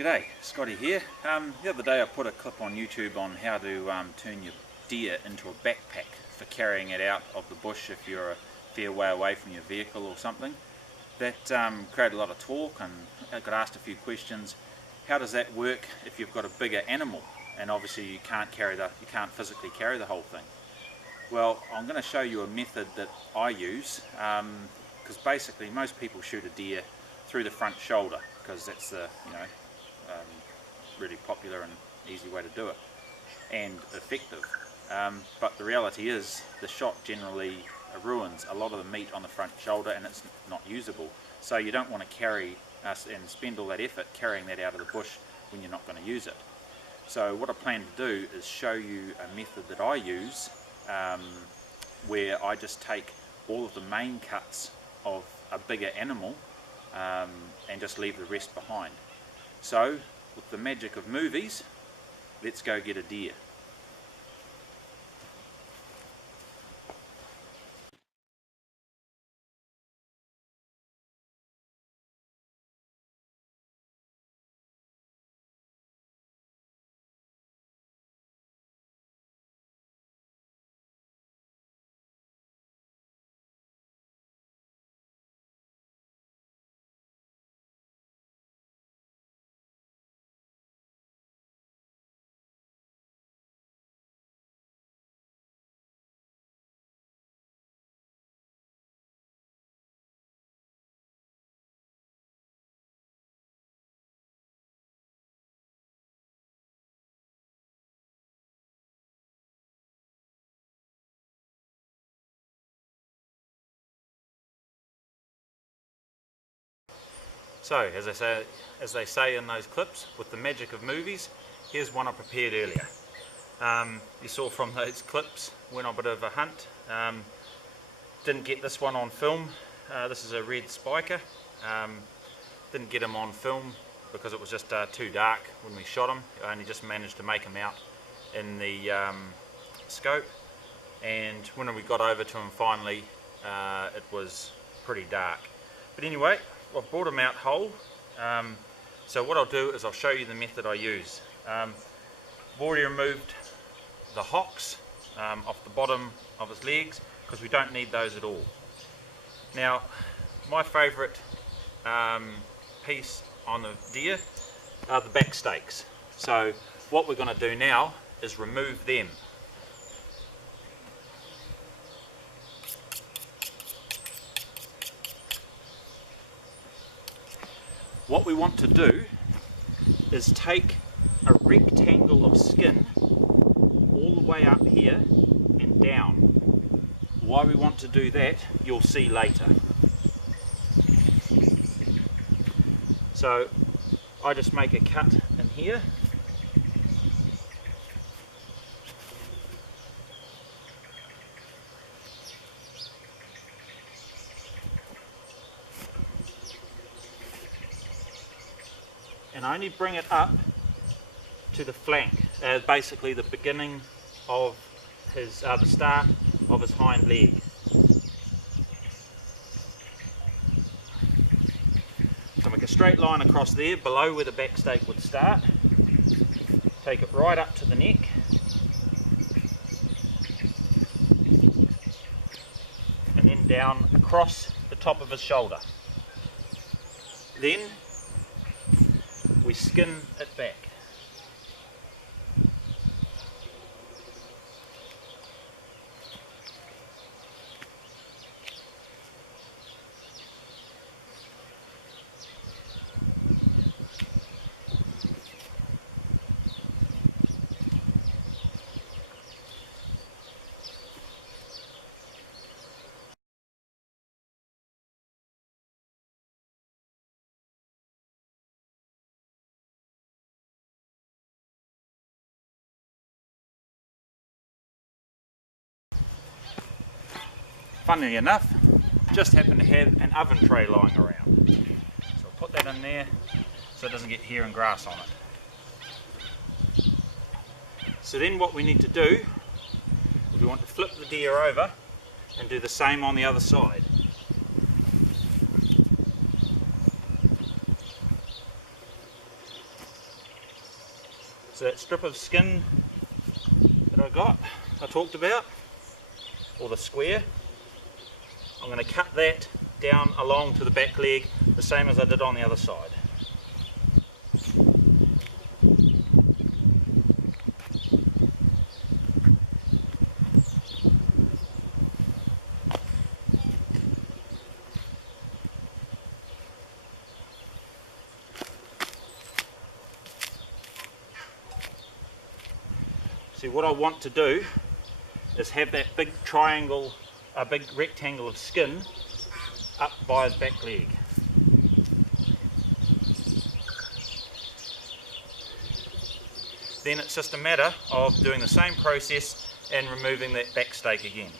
G'day, Scotty here. The other day I put a clip on YouTube on how to turn your deer into a backpack for carrying it out of the bush if you're a fair way away from your vehicle or something. That created a lot of talk, and I got asked a few questions. How does that work if you've got a bigger animal and obviously you can't physically carry the whole thing? Well, I'm going to show you a method that I use, because basically most people shoot a deer through the front shoulder because that's the really popular and easy way to do it and effective, but the reality is the shot generally ruins a lot of the meat on the front shoulder and it's not usable. So you don't want to carry and spend all that effort carrying that out of the bush when you're not going to use it. So what I plan to do is show you a method that I use, where I just take all of the main cuts of a bigger animal and just leave the rest behind. So with the magic of movies, let's go get a deer. So, as they say in those clips, with the magic of movies, here's one I prepared earlier. You saw from those clips, went on a bit of a hunt. Didn't get this one on film. This is a red spiker. Didn't get him on film because it was just too dark when we shot him. I only just managed to make him out in the scope. And when we got over to him finally, it was pretty dark. But anyway, I've brought them out whole, so what I'll do is I'll show you the method I use. I've already removed the hocks off the bottom of his legs because we don't need those at all. Now, my favourite piece on the deer are the back stakes. So what we're going to do now is remove them. What we want to do is take a rectangle of skin all the way up here and down. Why we want to do that, you'll see later. So I just make a cut in here. And I only bring it up to the flank, basically the beginning of his, the start of his hind leg. And make a straight line across there, below where the back stake would start. Take it right up to the neck. And then down across the top of his shoulder. Then we skin it back. Funnily enough, just happen to have an oven tray lying around. So I'll put that in there so it doesn't get hair and grass on it. So then what we need to do, we want to flip the deer over and do the same on the other side. So that strip of skin that I talked about, or the square, I'm going to cut that down along to the back leg, the same as I did on the other side. See, what I want to do is have that big triangle, a big rectangle of skin up by his back leg. Then it's just a matter of doing the same process and removing that back stake again.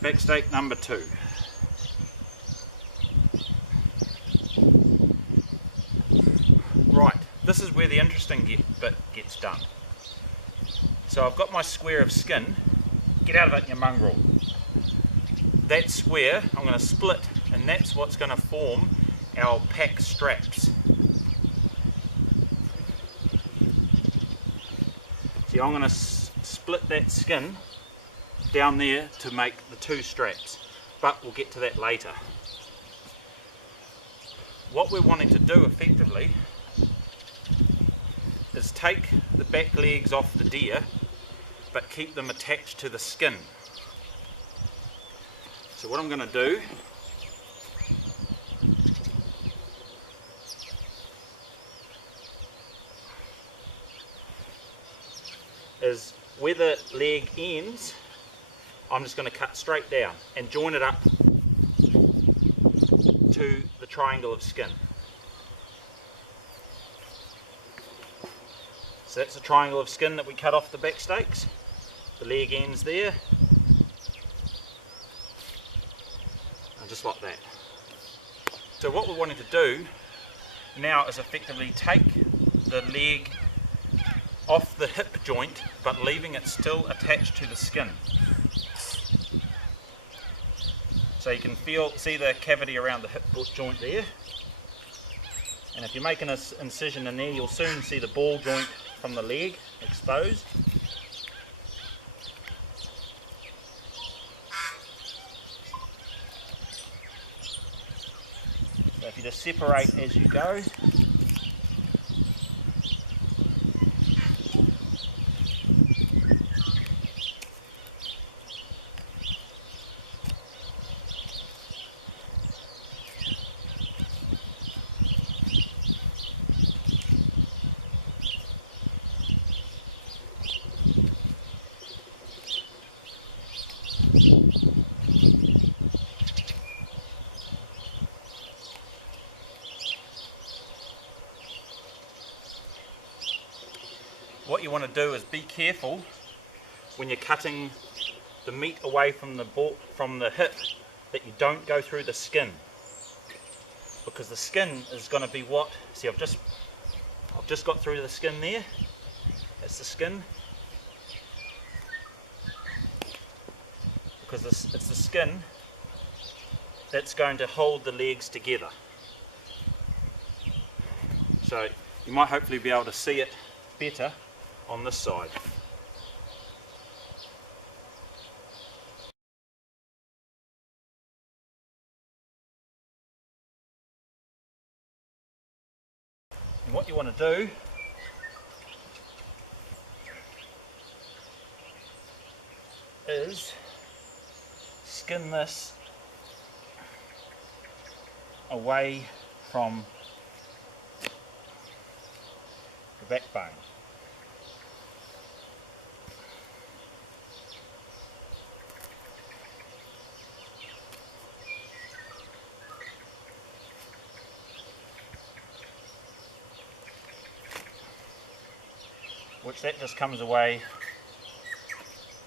Back stake number 2. Right, this is where the interesting bit gets done. So I've got my square of skin. Get out of it, you mongrel. That square I'm going to split, and that's what's going to form our pack straps. See, I'm going to split that skin down there to make the 2 straps, but we'll get to that later. What we're wanting to do effectively is take the back legs off the deer, but keep them attached to the skin. So what I'm going to do is, where the leg ends, I'm just going to cut straight down and join it up to the triangle of skin. So that's the triangle of skin that we cut off the back stakes. The leg ends there. Just like that. So what we're wanting to do now is effectively take the leg off the hip joint, but leaving it still attached to the skin. So you can see the cavity around the hip joint there. And if you make an incision in there, you'll soon see the ball joint from the leg exposed. So if you just separate as you go. What you want to do is be careful when you're cutting the meat away from the hip that you don't go through the skin, because the skin is going to be what, see, I've just got through the skin there. That's the skin, because it's the skin that's going to hold the legs together. So you might hopefully be able to see it better on this side. What you want to do is skin this away from the backbone. Which that just comes away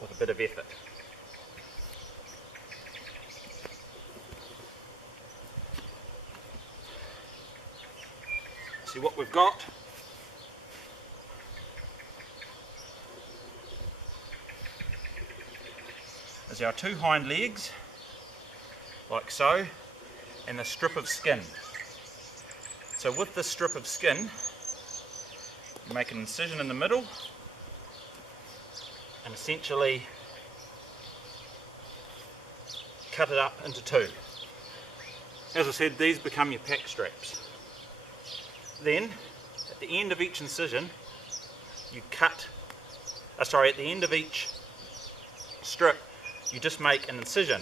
with a bit of effort. See what we've got? Is our two hind legs, like so, and a strip of skin. So with this strip of skin, make an incision in the middle and essentially cut it up into two. As I said, these become your pack straps. Then, at the end of each incision, you cut, at the end of each strip, you just make an incision.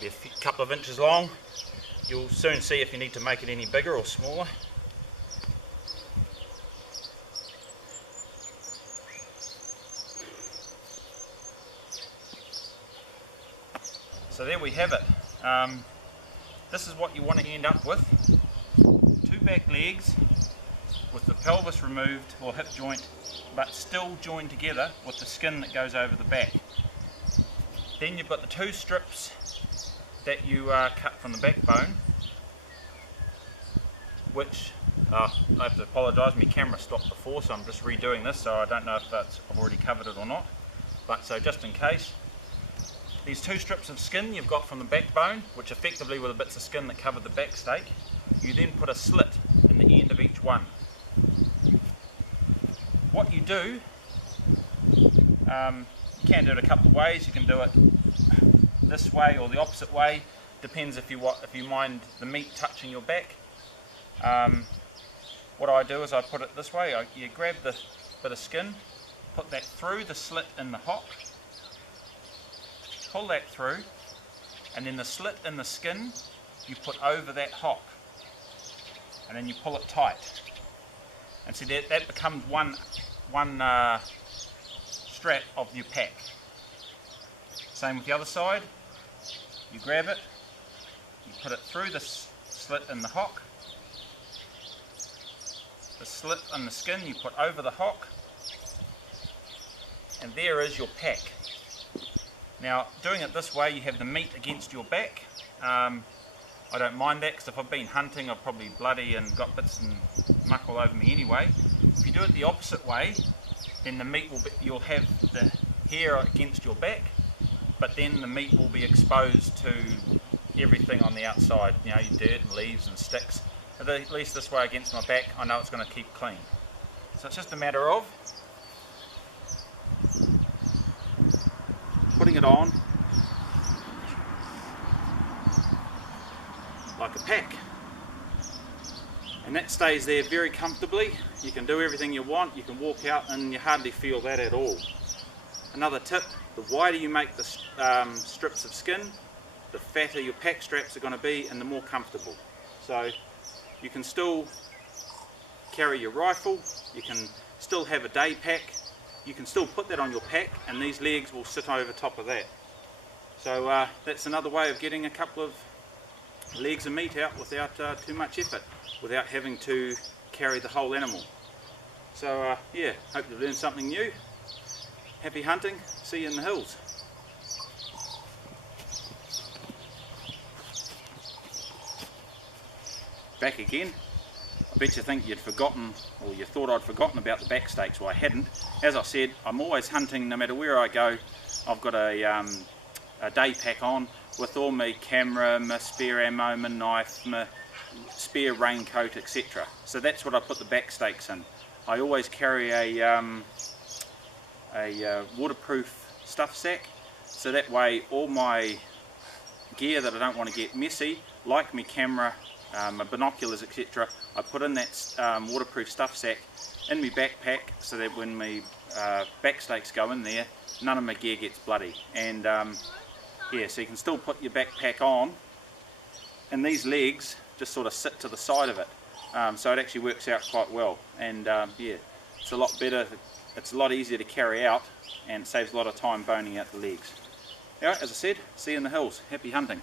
Be a couple of inches long. You'll soon see if you need to make it any bigger or smaller. So there we have it. This is what you want to end up with. Two back legs with the pelvis removed or hip joint, but still joined together with the skin that goes over the back. Then you've got the two strips that you cut from the backbone, which I have to apologise, my camera stopped before, so I'm just redoing this, so I don't know if that's already covered it or not. But so just in case, these two strips of skin you've got from the backbone, which effectively were the bits of skin that covered the back stake, you then put a slit in the end of each one. What you do, you can do it a couple of ways. You can do it this way or the opposite way, depends if you mind the meat touching your back. What I do is I put it this way. You grab the bit of skin, put that through the slit in the hock, pull that through, and then the slit in the skin you put over that hock, and then you pull it tight. And see that becomes one strap of your pack. Same with the other side. You grab it, you put it through the slit in the hock, the slit in the skin you put over the hock, and there is your pack. Now, doing it this way, you have the meat against your back. I don't mind that, because if I've been hunting, I've probably bloody and got bits and muck all over me anyway. If you do it the opposite way, then the meat you'll have the hair against your back, but then the meat will be exposed to everything on the outside. You know, your dirt, leaves, the sticks. At least this way against my back, I know it's going to keep clean. So it's just a matter of putting it on like a pack, and that stays there very comfortably. You can do everything you want, you can walk out and you hardly feel that at all. Another tip, the wider you make the strips of skin, the fatter your pack straps are going to be and the more comfortable. So you can still carry your rifle, you can still have a day pack, you can still put that on your pack, and these legs will sit over top of that. So that's another way of getting a couple of legs of meat out without too much effort, without having to carry the whole animal. So yeah, hope you've learned something new. Happy hunting, see you in the hills. Back again. I bet you think you'd forgotten, or you thought I'd forgotten about the back stakes. Well, I hadn't. As I said, I'm always hunting no matter where I go. I've got a day pack on with all my camera, my spare ammo, my knife, my spare raincoat, etc. So that's what I put the back stakes in. I always carry a waterproof stuff sack, so that way all my gear that I don't want to get messy, like my camera, my binoculars, etc., I put in that waterproof stuff sack in my backpack, so that when my back stakes go in there, none of my gear gets bloody. And yeah, so you can still put your backpack on, and these legs just sort of sit to the side of it, so it actually works out quite well. And yeah, it's a lot better, it's a lot easier to carry out, and it saves a lot of time boning out the legs. Alright, as I said, see you in the hills. Happy hunting.